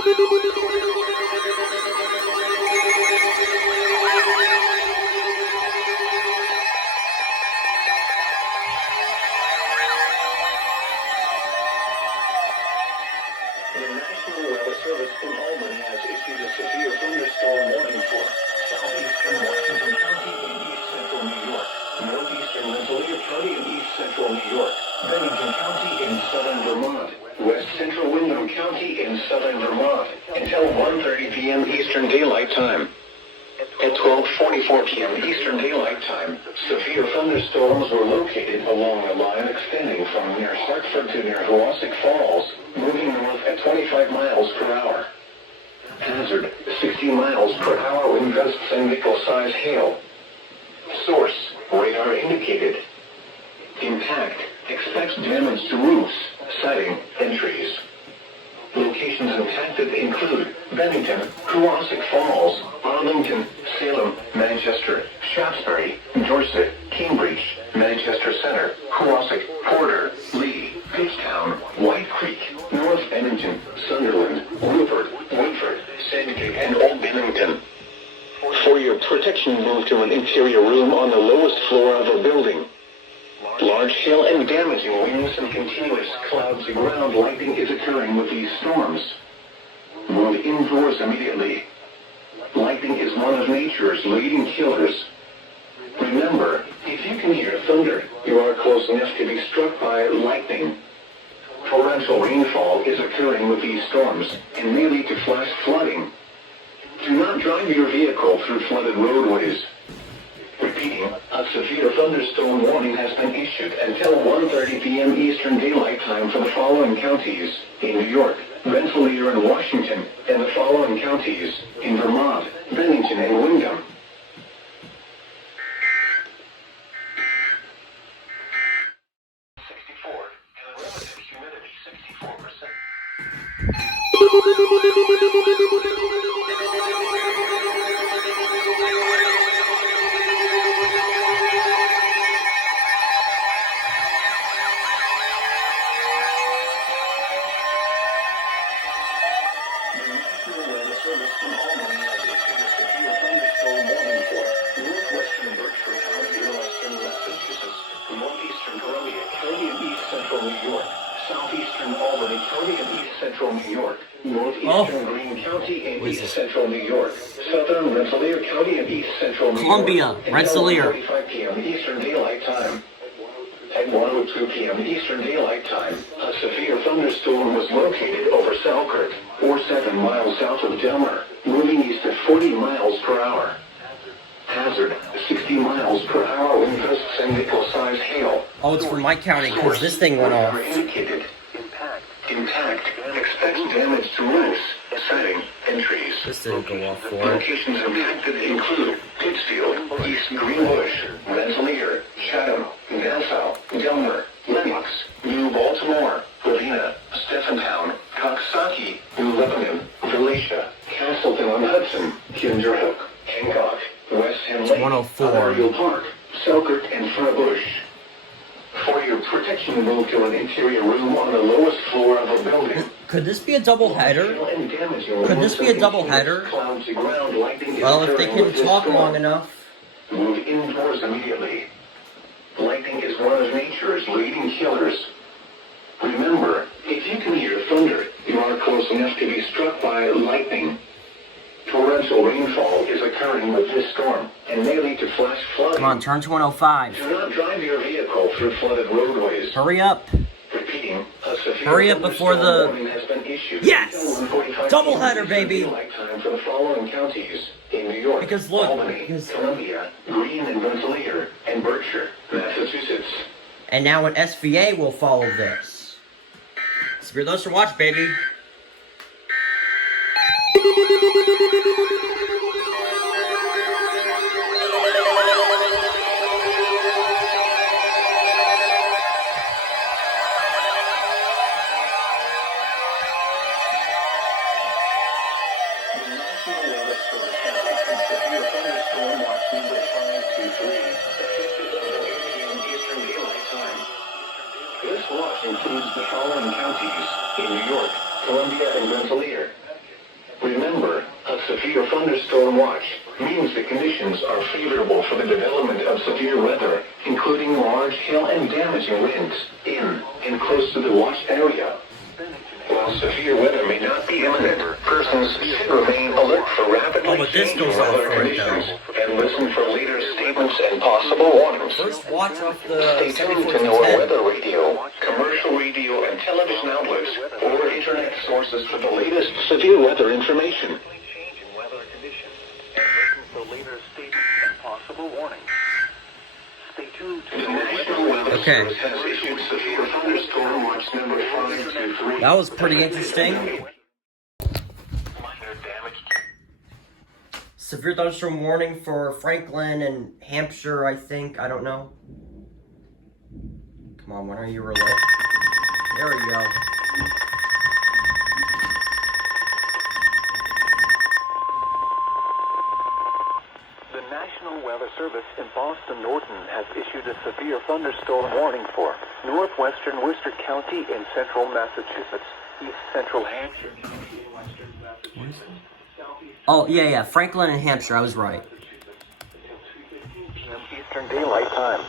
National Weather Service in Albany has issued a severe thunderstorm warning for southeastern Washington County and east central New York, northeastern Rensselaer County and east central New York, Bennington County in southern Vermont, west central Windham County in southern Vermont, until 1:30 p.m. Eastern Daylight Time. At 12:44 p.m. Eastern Daylight Time, severe thunderstorms were located along a line extending from near Hartford to near Hoosick Falls, moving north at 25 miles per hour. Hazard, 60 miles per hour wind gusts and nickel-size hail. Source, radar indicated. Impact, expects damage to roofs, siding, and trees. Locations impacted include Bennington, Hoosick Falls, Arlington, Salem, Manchester, Shaftesbury, Dorset, Cambridge, Manchester Center, Hoosick, Porter, Lee, Pitchtown, White Creek, North Bennington, Sunderland, Rupert, Woodford, Sandgate, and Old Bennington. For your protection, move to an interior room on the lowest floor of a building. Large hail and damaging winds and continuous clouds of ground lightning is occurring with these storms. Move indoors immediately. Lightning is one of nature's leading killers. Remember, if you can hear thunder, you are close enough to be struck by lightning. Torrential rainfall is occurring with these storms and may lead to flash flooding. Do not drive your vehicle through flooded roadways. Repeating, a severe thunderstorm warning has been issued until 1:30 p.m. Eastern Daylight Time for the following counties in New York, Rensselaer and Washington, and the following counties in Vermont, Bennington, and Windham. Southeastern Albany County and east central New York, northeastern Greene County and east central New York, southern Rensselaer County and east central New Columbia, York, Rensselaer. 1:45 p.m. Eastern Daylight Time. At 1:02 p.m. Eastern Daylight Time, a severe thunderstorm was located over Selkirk, or 7 miles south of Delmer, moving east at 40 miles per hour. Hazard, 60 miles per hour wind gusts and nickel-size hail. Oh, it's from my county because this thing went off. Indicated. Impact. Expects damage to roofs, siding, and trees. This didn't go off for it. Locations impacted include Pittsfield, East Greenbush, Rensselaer, Chatham, Nassau, Delmer, Lenox, New Baltimore, Galena, Stephentown, Coxsackie, New Lebanon, Galatia, Castleton-on-Hudson, Kinderhook, Hancock, West Ham Lake, 104. Otterville Park, Selkirk, and Furbush. For your protection, move to an interior room on the lowest floor of a building. Could this be a double header? Could this be a double header? Well, if they can talk long enough. Move indoors immediately. Lightning is one of nature's leading killers. Remember, if you can hear thunder, you are close enough to be struck by lightning. Torrential rainfall is occurring with this storm and may lead to flash flooding. Come on, turn to 105. Do not drive your vehicle through flooded roadways. Hurry up. Repeating, a severe Hurry up before the... warning has been issued. Yes! Double header, baby! Time for the following counties in New York, Because look, Albany, Columbia, Greene and Rensselaer, and Berkshire, Massachusetts. And now an SVA will follow this. Severe thunderstorm watch, baby. This watch includes the following counties in New York, Columbia and Rensselaer, Remember, a severe thunderstorm watch means the conditions are favorable for the development of severe weather, including large hail and damaging winds in and close to the watch area. While severe weather may not be imminent, persons should remain alert for rapidly but this changing goes off weather right conditions and listen for later statements and possible warnings. First watch off the Stay tuned to 74 NOAA to 10. weather radio, commercial radio and television outlets, or internet sources for the latest severe weather information. Changing weather conditions and listen for later statements and possible warnings. Stay tuned to the National Weather Service has issued severe thunderstorm watch number 523. That was pretty interesting. Minor damage. Severe thunderstorm warning for Franklin and Hampshire, I think. I don't know. Come on, when are you relit? There we go. The National Weather Service in Boston Norton has issued a severe thunderstorm warning for northwestern Worcester County in central Massachusetts, east central Hampshire County in western Massachusetts, southeast Oh, yeah, Franklin and Hampshire, I was right. until 2:15 p.m. Eastern Daylight Time.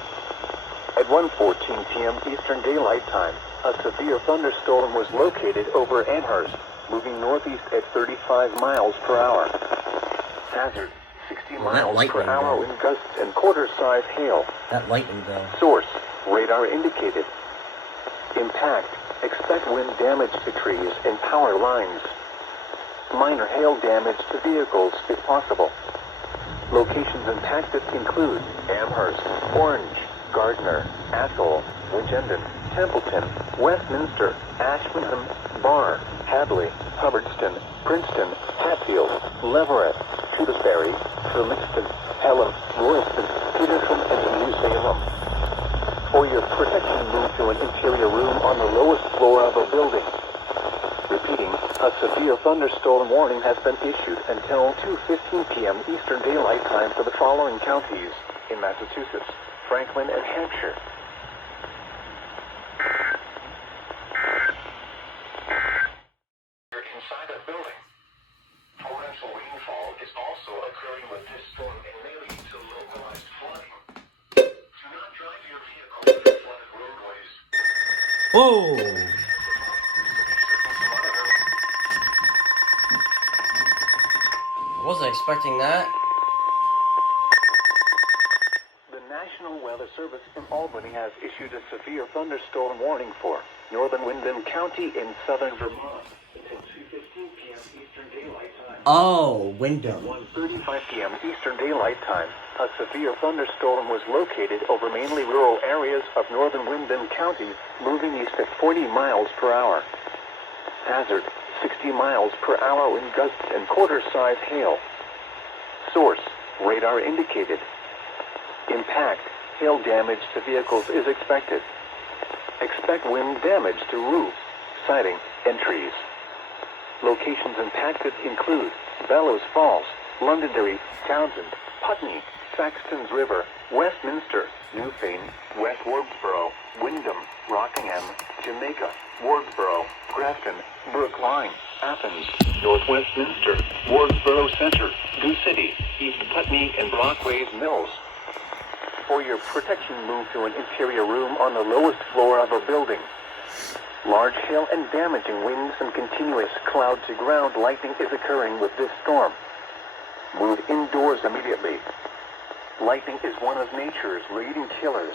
At 1:14 p.m. Eastern Daylight Time, a severe thunderstorm was located over Amherst, moving northeast at 35 miles per hour. Hazard, 60 Well, that miles per lightning, hour though. in gusts and quarter-size hail. That lightning, though. Source, radar indicated. Impact, expect wind damage to trees and power lines. Minor hail damage to vehicles if possible. Locations impacted include Amherst, Orange, Gardner, Athol, Winchendon, Templeton, Westminster, Ashburnham, Barr, Hadley, Hubbardston, Princeton, Hatfield, Leverett, Tewkesbury, Phillipston, Pelham, Royston, Petersham, and New Salem. For your protection, move to an interior room on the lowest floor of a building. Repeating, a severe thunderstorm warning has been issued until 2:15 p.m. Eastern Daylight Time for the following counties in Massachusetts, Franklin, and Hampshire. Inside a building. Torrential rainfall is also occurring with this storm and may lead to localized flooding. Do not drive your vehicle through flooded roadways. Whoa! I wasn't expecting that. The National Weather Service in Albany has issued a severe thunderstorm warning for northern Windham County in southern Vermont until 2:15 p.m. Eastern Daylight Time. Oh, Wyndham. 1:35 p.m. Eastern Daylight Time, a severe thunderstorm was located over mainly rural areas of northern Windham County, moving east at 40 miles per hour. Hazard, 60 miles per hour in gusts and quarter-size hail. Source, radar indicated. Impact, hail damage to vehicles is expected. Expect wind damage to roofs, siding, and trees. Locations impacted include Bellows Falls, Londonderry, Townsend, Putney, Saxton's River, Westminster, Newfane, West Wardsboro, Wyndham, Rockingham, Jamaica, Wardsboro, Grafton, Brookline, Athens, Northwest Minster, Wardsboro Center, Goose City, East Putney, and Brockways Mills. For your protection, move to an interior room on the lowest floor of a building. Large hail and damaging winds and continuous cloud-to-ground lightning is occurring with this storm. Move indoors immediately. Lightning is one of nature's leading killers.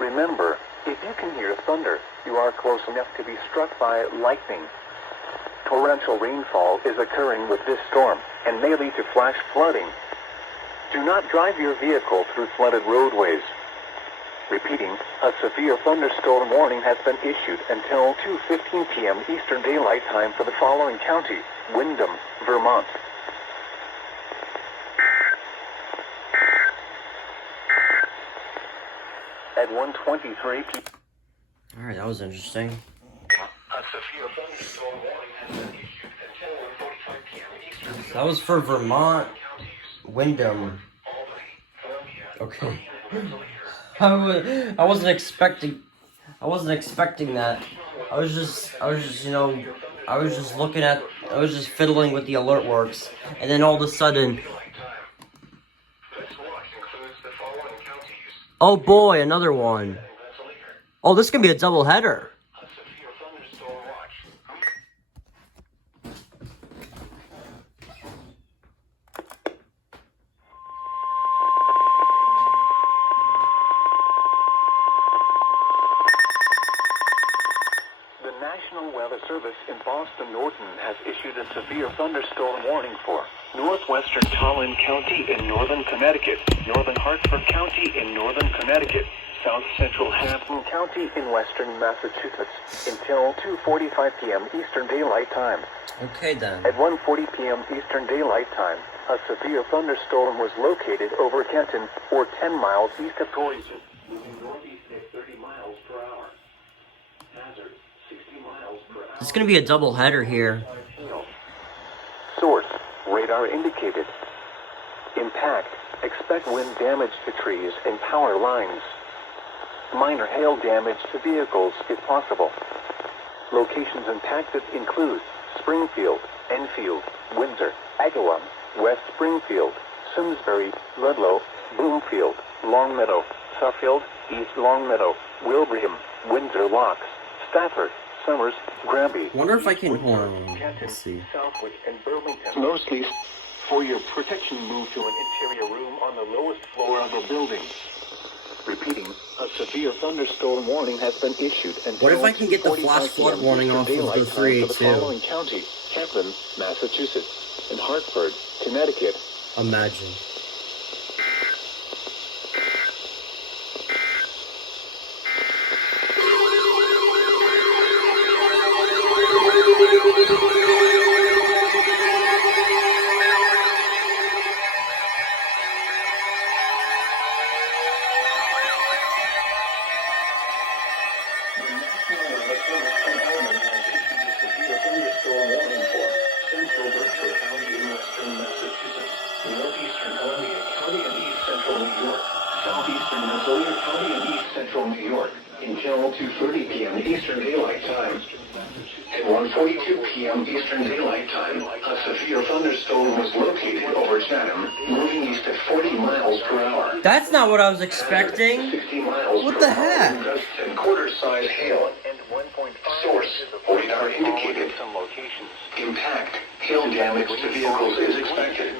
Remember, if you can hear thunder, you are close enough to be struck by lightning. Torrential rainfall is occurring with this storm and may lead to flash flooding. Do not drive your vehicle through flooded roadways. Repeating, a severe thunderstorm warning has been issued until 2:15 p.m. Eastern Daylight Time for the following county, Wyndham, Vermont. At 1:23 p.m. Alright, that was interesting. A severe thunderstorm warning has been issued until 1:45 p.m. Eastern. That was for Vermont, Wyndham. Albany, Columbia. Okay. I wasn't expecting that. I was just, I was just fiddling with the alert works, and then all of a sudden, oh boy, another one. Oh, this can be a double header. The National Weather Service in Boston Norton has issued a severe thunderstorm warning for northwestern Tolland County in northern Connecticut, northern Hartford County in northern Connecticut, south central Hampton County in western Massachusetts until 2:45 p.m. Eastern Daylight Time. Okay then. At 1:40 p.m. Eastern Daylight Time, a severe thunderstorm was located over Kenton, or 10 miles east of Torrington, moving northeast at 30 miles per hour. Hazard, 60 miles per hour. It's gonna be a double header here. Source, radar indicated. Impact, expect wind damage to trees and power lines. Minor hail damage to vehicles if possible. Locations impacted include Springfield, Enfield, Windsor, Agawam, West Springfield, Simsbury, Ludlow, Bloomfield, Longmeadow, Suffield, East Longmeadow, Wilbraham, Windsor Locks, Stafford, Somers, Granby. Wonder if I can hold on. Let's see. Southwick, and Burlington. Mostly for your protection, move to an interior room on the lowest floor of a building. Repeating, a severe thunderstorm warning has been issued. What if I can get the flash flood warning off of the 382? The following county: Franklin, Massachusetts, and Hartford, Connecticut. Imagine. Until 2:30 p.m. Eastern Daylight Time. At 1:42 p.m. Eastern Daylight Time, a severe thunderstorm was located over Chatham, moving east at 40 miles per hour. That's not what I was expecting. 60 miles What per the hour, heck? gusts and quarter-size hail. Source, radar indicated. Impact, hail damage to vehicles is expected.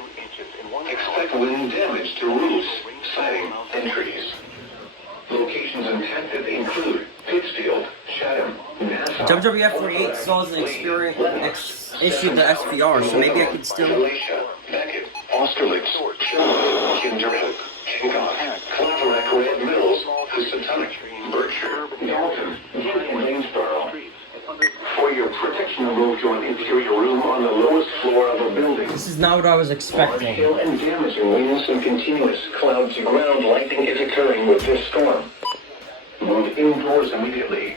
Expect wind damage to roofs, siding, and trees. Locations impacted include Pittsfield, Chatham, Nassau, WWF 48 still hasn't issued the SVR, so maybe I could still... Appalachia, Beckett, Austerlitz, Sherwood, Kinderhook, Hancock, Claverack, Red Mills, Housatonic, Berkshire, Dalton, and Waynesboro. For your protection, move to an interior room on the lowest floor of a building. This is not what I was expecting. Hail and damaging winds and continuous cloud to ground lightning is occurring with this storm. Move indoors immediately.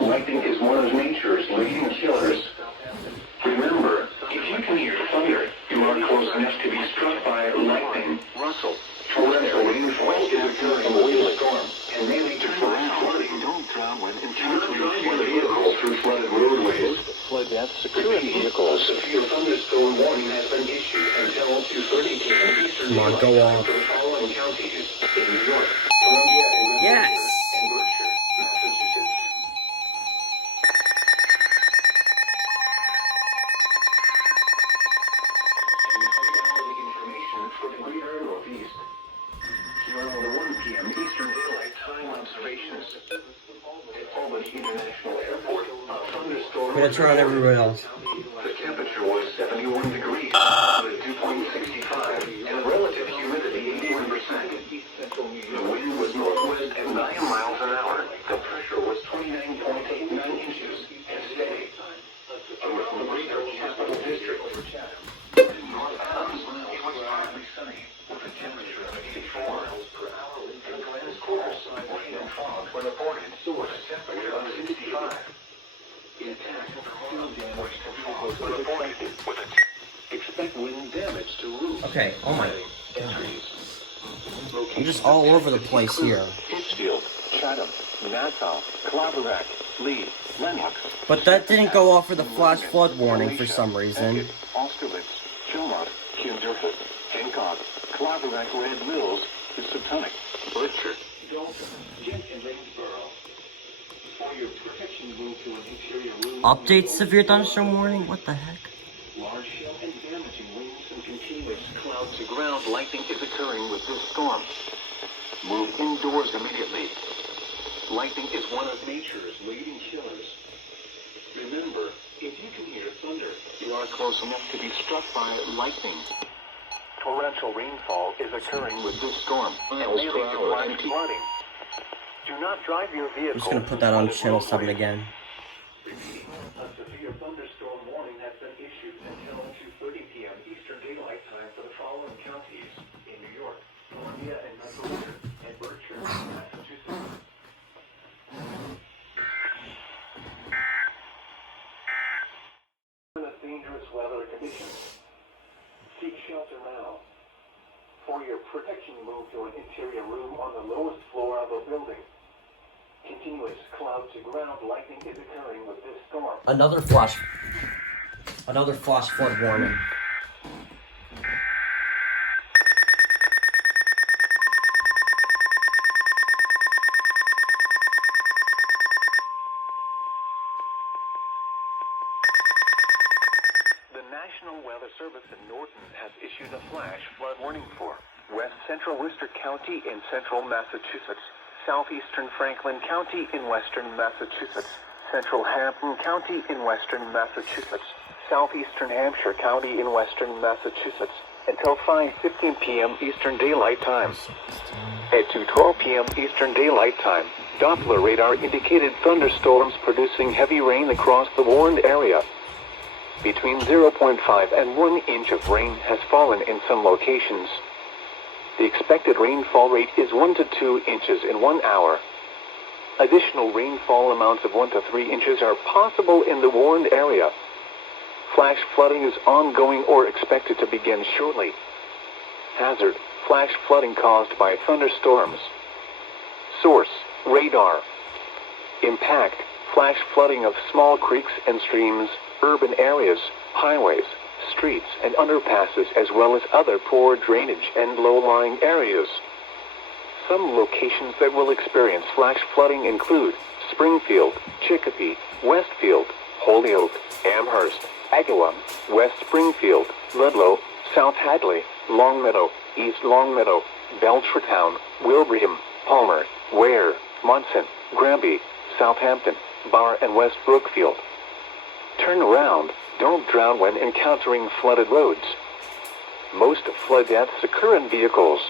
Lightning is one of nature's leading killers. Remember, if you can hear thunder, you are close enough to be struck by lightning. Russell, torrential rainfall is occurring with this storm and may lead to flash flooding. Don't drown when encountering vehicles through flooded roadways. Flood death, secure vehicles. A severe thunderstorm warning has been issued until 2:30 p.m. Eastern Come on, Daylight go Time off. for the following counties in New York, Columbia, and Yes! and Berkshire, Massachusetts. And now the information for the greater Northeast. Here are the 1 p.m. Eastern Daylight Time observations. At Albany International Airport, a thunderstorm... I'm gonna turn on everyone else. The temperature was 71 degrees, with dew point 65, and relative humidity 81%. The wind was northwest at 9 miles an hour. The pressure was 29.89 inches and steady. Around the greater Capital District, north comes, it was partly sunny, with a temperature of 84 miles per hour. And Glenn's quarters, rain and fog were reported with a temperature of 65. Intact, hail damage to vehicles were reported with a expect wind damage to roofs. Okay, oh my... And trees. I'm just all over the place here. Pittsfield, Chatham, Nassau, Claverack, Lee, Lennox. But that didn't go off for the flash flood warning for some reason. Beckett, Austerlitz, Philmont, Kinderhook, Hancock, Claverack, Red Mills, Housatonic, Berkshire, Dalton, Gent, and Lanesboro. For your protection, move to an interior room. Update severe thunderstorm warning? What the heck? Large hail and damaging winds and continuous cloud-to-ground lightning is occurring with this storm. Move indoors immediately. Lightning is one of nature's leading killers. Remember, if you can hear thunder, you are close enough to be struck by lightning. Torrential rainfall is occurring with this storm and may lead to flash flooding. Do not drive your vehicle. I'm just gonna put that on channel 7 again. Repeating, a severe thunderstorm warning has been issued until 2:30 p.m. Eastern Daylight Time for the following counties in New York, Columbia, and Massachusetts, and Berkshire, Massachusetts. In a dangerous weather conditions, seek shelter now. For your protection, move to an interior room on the lowest floor of a building. Continuous cloud-to-ground lightning is occurring with this storm. Another flash flood warning. The National Weather Service in Norton has issued a flash flood warning for West Central Worcester County in central Massachusetts, southeastern Franklin County in western Massachusetts, central Hampton County in western Massachusetts, southeastern Hampshire County in western Massachusetts, until 5:15 p.m. Eastern Daylight Time. At 2:12 p.m. Eastern Daylight Time, Doppler radar indicated thunderstorms producing heavy rain across the warned area. Between 0.5 and 1 inch of rain has fallen in some locations. The expected rainfall rate is 1 to 2 inches in 1 hour. Additional rainfall amounts of 1 to 3 inches are possible in the warned area. Flash flooding is ongoing or expected to begin shortly. Hazard: flash flooding caused by thunderstorms. Source: radar. Impact: flash flooding of small creeks and streams, urban areas, highways, streets, and underpasses, as well as other poor drainage and low-lying areas. Some locations that will experience flash flooding include Springfield, Chicopee, Westfield, Holyoke, Amherst, Agawam, West Springfield, Ludlow, South Hadley, Longmeadow, East Longmeadow, Belchertown, Wilbraham, Palmer, Ware, Monson, Granby, Southampton, Barr, and West Brookfield. Turn around. Don't drown when encountering flooded roads. Most flood deaths occur in vehicles.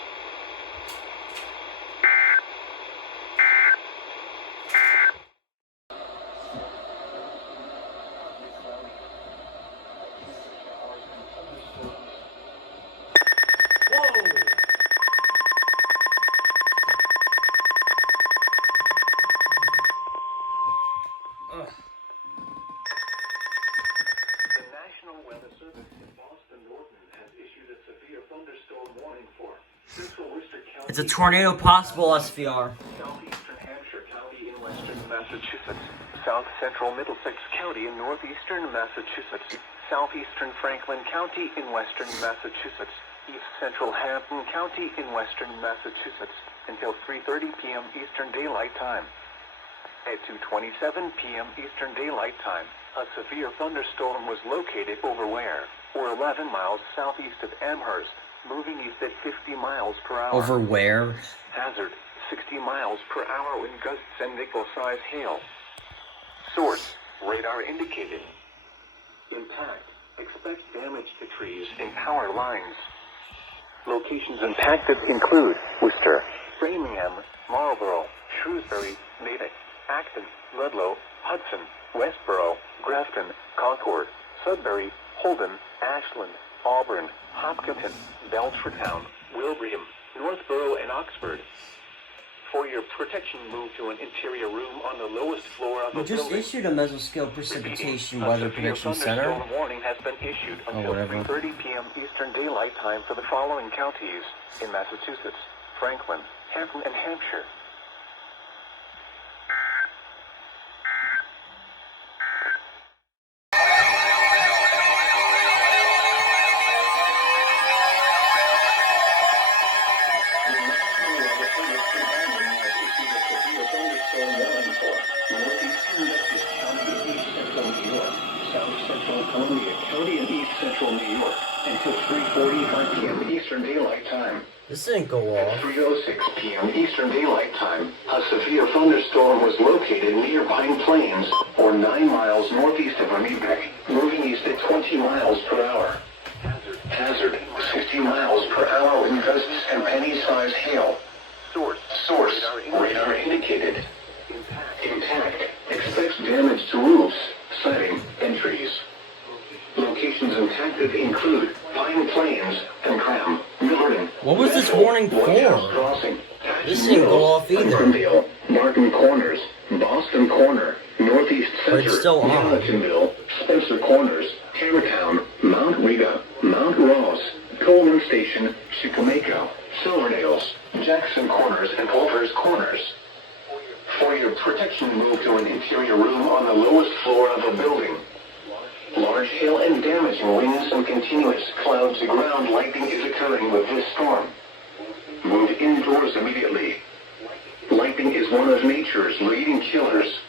It's a tornado possible, SVR. Southeastern Hampshire County in western Massachusetts, south central Middlesex County in northeastern Massachusetts, southeastern Franklin County in western Massachusetts, east central Hampton County in western Massachusetts, until 3:30 p.m. Eastern Daylight Time. At 2:27 p.m. Eastern Daylight Time, a severe thunderstorm was located over Ware, or 11 miles southeast of Amherst, moving east at 50 miles per hour. Over where? Hazard: 60 miles per hour wind gusts and nickel-sized hail. Source: radar indicated. Impact: expect damage to trees and power lines. Locations impacted include Worcester, Framingham, Marlborough, Shrewsbury, Natick, Acton, Ludlow, Hudson, Westboro, Grafton, Concord, Sudbury, Holden, Ashland, Auburn, Hopkinton, Belchertown, Wilbraham, Northborough, and Oxford. For your protection, move to an interior room on the lowest floor of We the just building. issued a mesoscale precipitation Repeating, weather a severe prediction center. thunderstorm warning has been issued until whatever. 3:30 p.m. Eastern Daylight Time for the following counties in Massachusetts: Franklin, Hampton, and Hampshire. 3:45 p.m. Eastern Daylight Time. This didn't go At off. 3:06 p.m. Eastern Daylight Time, a severe thunderstorm was located near Pine Plains, or 9 miles northeast of Vermont, moving east at 20 miles per hour. Hazard, 60 miles per hour in gusts and penny-sized hail. Source, radar indicated. Impact, expects damage to roofs, siding, and trees. Locations impacted include Pine Plains and Cram, Millerton. What was this warning for? Crossing, This didn't go off either. Unconville, Martin Corners, Boston Corner, Northeast But Center, it's still on. Gallatinville, Spencer Corners, Hammertown, Mount Riga, Mount Ross, Coleman Station, Chicamaco, Silverdales, Jackson Corners, and Pulvers Corners. For your protection, move to an interior room on the lowest floor of a building. Large hail and damaging winds and continuous cloud-to-ground lightning is occurring with this storm. Move indoors immediately. Lightning is one of nature's leading killers.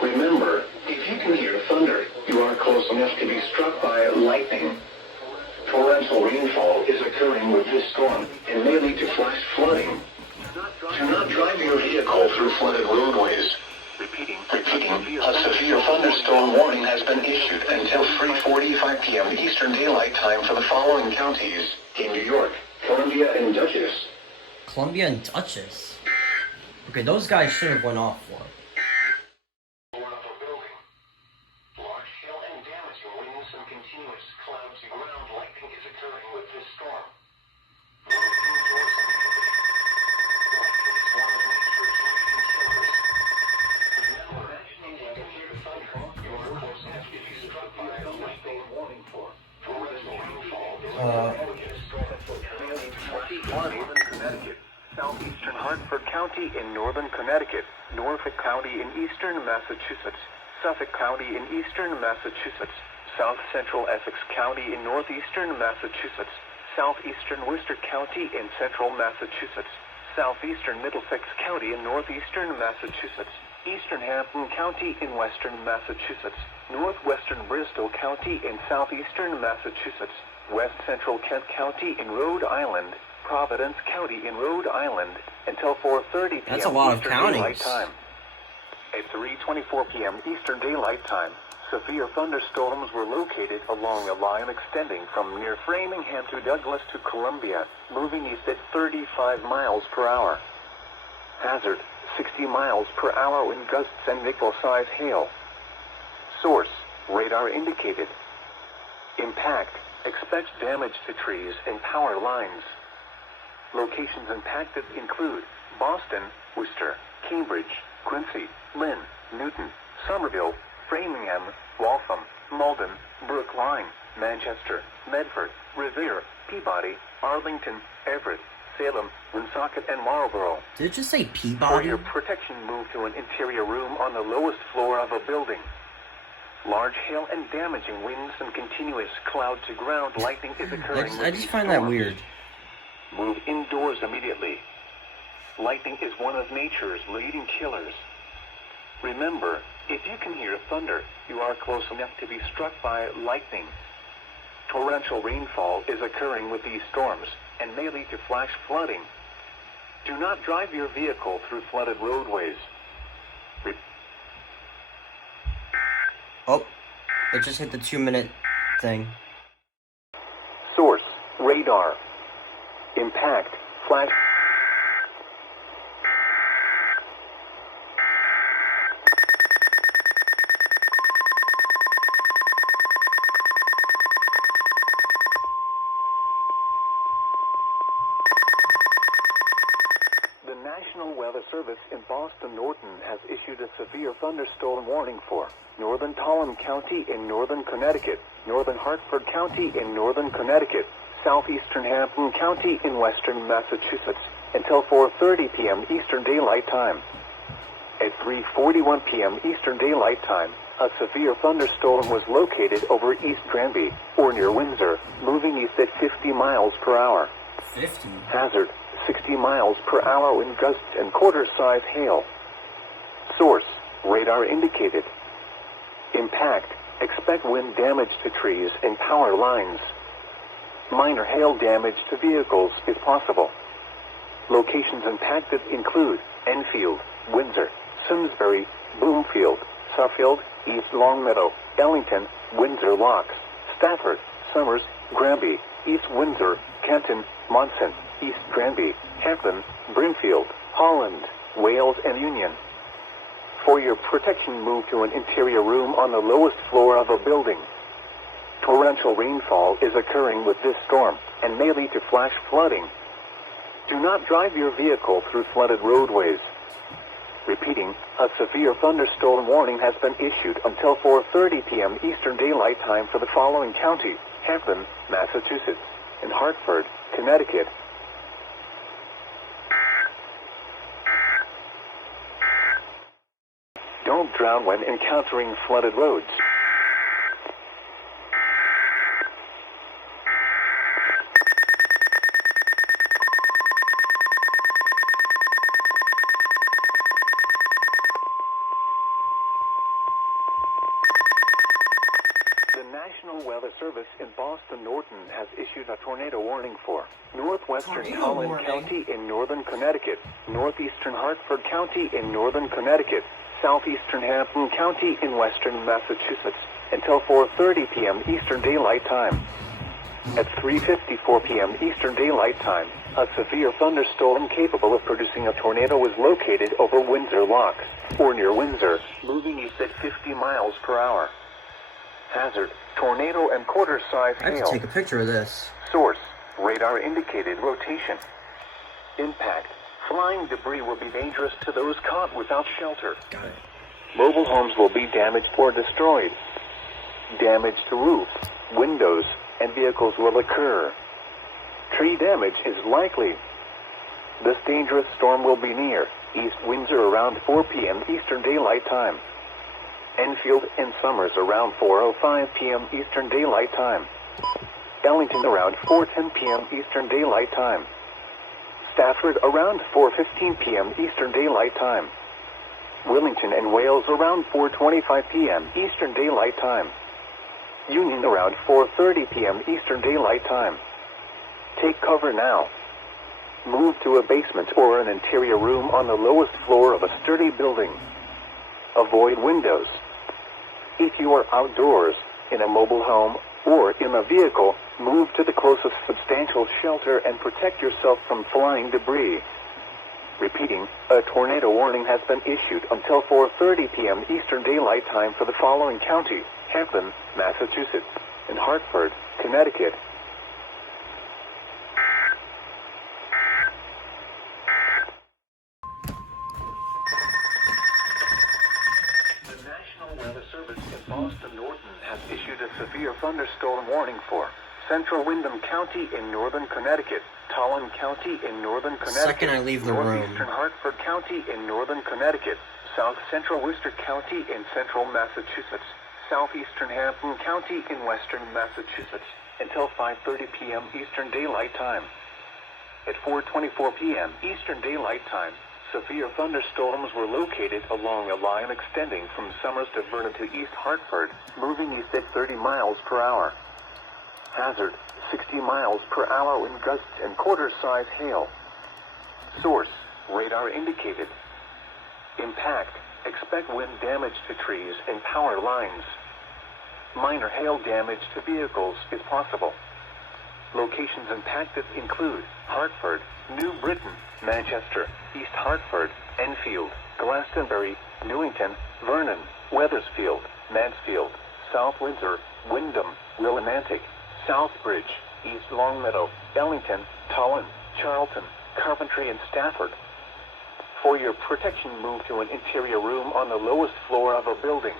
Remember, if you can hear thunder, you are close enough to be struck by lightning. Torrential rainfall is occurring with this storm and may lead to flash flooding. Do not drive your vehicle through flooded roadways. Repeating, a severe thunderstorm warning has been issued until 3:45 p.m. Eastern Daylight Time for the following counties in New York, Columbia, and Dutchess. Columbia and Dutchess. Okay, those guys should have went off for it. Large hail and damaging winds and continuous cloud-to-ground lightning is occurring with this storm. Southeastern Hartford County in northern Connecticut, Norfolk County in eastern Massachusetts, Suffolk County in eastern Massachusetts, South Central Essex County in northeastern Massachusetts, southeastern Worcester County in central Massachusetts, southeastern Middlesex County in northeastern Massachusetts, eastern Hampton County in western Massachusetts, northwestern Bristol County in southeastern Massachusetts, west central Kent County in Rhode Island, Providence County in Rhode Island, until 4:30 p.m. That's a lot of Eastern counties. Daylight Time. At 3:24 p.m. Eastern Daylight Time, severe thunderstorms were located along a line extending from near Framingham to Douglas to Columbia, moving east at 35 miles per hour. Hazard, 60 miles per hour in gusts and nickel-sized hail. Source, radar indicated. Impact, expect damage to trees and power lines. Locations impacted include Boston, Worcester, Cambridge, Quincy, Lynn, Newton, Somerville, Framingham, Waltham, Malden, Brookline, Manchester, Medford, Revere, Peabody, Arlington, Everett, Salem, Woonsocket, and Marlborough. Did it just say For Peabody? your protection, move to an interior room on the lowest floor of a building. Large hail and damaging winds and continuous cloud-to-ground lightning is occurring. I just find that weird. Move indoors immediately. Lightning is one of nature's leading killers. Remember, if you can hear thunder, you are close enough to be struck by lightning. Torrential rainfall is occurring with these storms and may lead to flash flooding. Do not drive your vehicle through flooded roadways. Oh, it just hit the 2-minute thing. Source, radar. Impact, flash. The National Weather Service in Boston Norton has issued a severe thunderstorm warning for northern Tolland County in northern Connecticut, northern Hartford County in northern Connecticut, southeastern Hampton County in western Massachusetts, until 4:30 p.m. Eastern Daylight Time. At 3:41 p.m. Eastern Daylight Time, a severe thunderstorm was located over East Granby, or near Windsor, moving east at 50 miles per hour. 50? Hazard, 60 miles per hour in gusts and quarter-size hail. Source, radar indicated. Impact, expect wind damage to trees and power lines. Minor hail damage to vehicles is possible. Locations impacted include Enfield, Windsor, Simsbury, Bloomfield, Suffield, East Longmeadow, Ellington, Windsor Locks, Stafford, Somers, Granby, East Windsor, Kenton, Monson, East Granby, Hampton, Brimfield, Holland, Wales, and Union. For your protection, move to an interior room on the lowest floor of a building. Torrential rainfall is occurring with this storm and may lead to flash flooding. Do not drive your vehicle through flooded roadways. Repeating, a severe thunderstorm warning has been issued until 4:30 p.m. Eastern Daylight Time for the following counties: Hampton, Massachusetts, and Hartford, Connecticut. Don't drown when encountering flooded roads. The National Weather Service in Boston Norton has issued a tornado warning for northwestern Holland County in northern Connecticut, northeastern Hartford County in northern Connecticut, southeastern Hampton County in western Massachusetts until 4:30 p.m. Eastern Daylight Time. At 3:54 p.m. Eastern Daylight Time, a severe thunderstorm capable of producing a tornado was located over Windsor Locks, or near Windsor, moving east at 50 miles per hour. Hazard, tornado and quarter-size I have hail. to take a picture of this. Source, radar indicated rotation. Impact, flying debris will be dangerous to those caught without shelter. Got it. Mobile homes will be damaged or destroyed. Damage to roof, windows, and vehicles will occur. Tree damage is likely. This dangerous storm will be near East Windsor around 4 p.m. Eastern Daylight Time. Enfield and Somers around 4:05 p.m. Eastern Daylight Time. Ellington around 4:10 p.m. Eastern Daylight Time. Stafford around 4:15 p.m. Eastern Daylight Time. Wilmington and Wales around 4:25 p.m. Eastern Daylight Time. Union around 4:30 p.m. Eastern Daylight Time. Take cover now. Move to a basement or an interior room on the lowest floor of a sturdy building. Avoid windows. If you are outdoors, in a mobile home, or in a vehicle, move to the closest substantial shelter and protect yourself from flying debris. Repeating, a tornado warning has been issued until 4:30 p.m. Eastern Daylight Time for the following counties: Hampton, Massachusetts, and Hartford, Connecticut. The National Weather Service in Boston Norton has issued a severe thunderstorm warning for Central Windham County in northern Connecticut, Tolland County in northern Connecticut, Second I leave the room. northeastern Hartford County in northern Connecticut, south central Worcester County in central Massachusetts, southeastern Hampton County in western Massachusetts, until 5:30 p.m. Eastern Daylight Time. At 4:24 p.m. Eastern Daylight Time, severe thunderstorms were located along a line extending from Somers to Vernon to East Hartford, moving east at 30 miles per hour. Hazard, 60 miles per hour wind gusts and quarter-size hail. Source, radar indicated. Impact, expect wind damage to trees and power lines. Minor hail damage to vehicles is possible. Locations impacted include Hartford, New Britain, Manchester, East Hartford, Enfield, Glastonbury, Newington, Vernon, Wethersfield, Mansfield, South Windsor, Windham, Willimantic, Southbridge, East Longmeadow, Ellington, Tolland, Charlton, Coventry, and Stafford. For your protection, move to an interior room on the lowest floor of a building.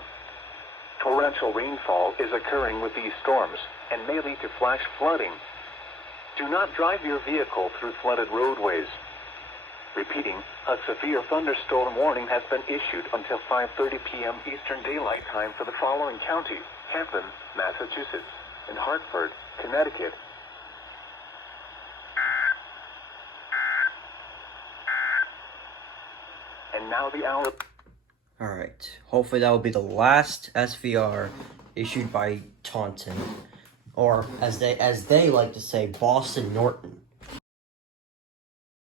Torrential rainfall is occurring with these storms and may lead to flash flooding. Do not drive your vehicle through flooded roadways. Repeating, a severe thunderstorm warning has been issued until 5:30 p.m. Eastern Daylight Time for the following counties: Hampton, Massachusetts, and Hartford, Connecticut. And now the hour. Alright, hopefully that will be the last SVR issued by Taunton. or as they like to say, Boston Norton.